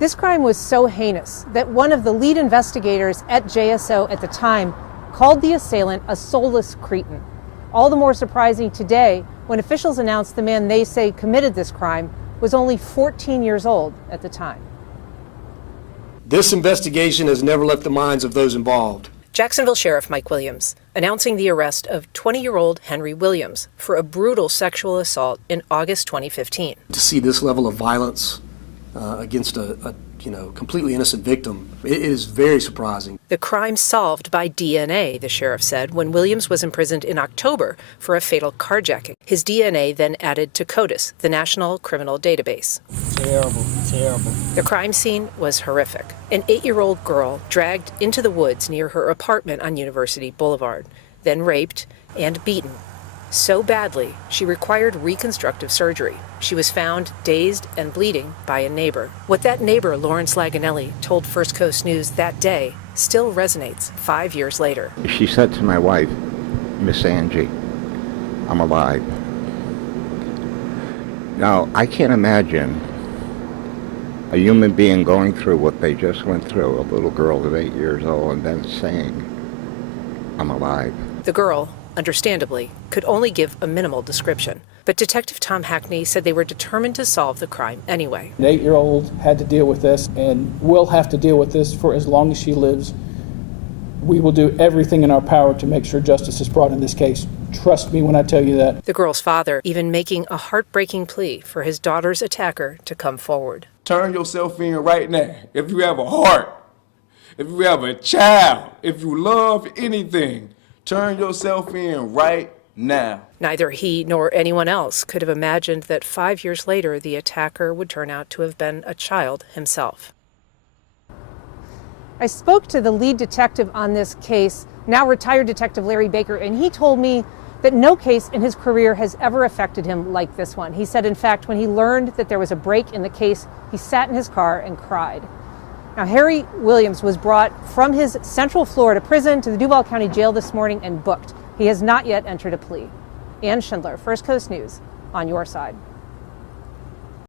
This crime was so heinous that one of the lead investigators at JSO at the time called the assailant a soulless cretin. All the more surprising today when officials announced the man they say committed this crime was only 14 years old at the time. This investigation has never left the minds of those involved. Jacksonville Sheriff Mike Williams announcing the arrest of 20-year-old Henry Williams for a brutal sexual assault in August 2015. To see this level of violence against a completely innocent victim, it is very surprising. The crime solved by DNA, the sheriff said, when Williams was imprisoned in October for a fatal carjacking. His DNA then added to CODIS, the National Criminal Database. Terrible, terrible. The crime scene was horrific. An 8-year-old girl dragged into the woods near her apartment on University Boulevard, then raped and beaten so badly she required reconstructive surgery. She was found dazed and bleeding by a neighbor. What that neighbor, Lawrence Laganelli, told First Coast News that day still resonates 5 years later. She said to my wife, Miss Angie, I'm alive. Now, I can't imagine a human being going through what they just went through, a little girl of 8 years old, and then saying, I'm alive. The girl, understandably, could only give a minimal description. But Detective Tom Hackney said they were determined to solve the crime anyway. An 8-year-old had to deal with this and will have to deal with this for as long as she lives. We will do everything in our power to make sure justice is brought in this case. Trust me when I tell you that. The girl's father even making a heartbreaking plea for his daughter's attacker to come forward. Turn yourself in right now. If you have a heart, if you have a child, if you love anything, turn yourself in right now. Neither he nor anyone else could have imagined that 5 years later the attacker would turn out to have been a child himself. I spoke to the lead detective on this case, now retired Detective Larry Baker, and he told me that no case in his career has ever affected him like this one. He said, in fact, when he learned that there was a break in the case, he sat in his car and cried. Now, Harry Williams was brought from his Central Florida prison to the Duval County Jail this morning and booked. He has not yet entered a plea. Ann Schindler, First Coast News, on your side.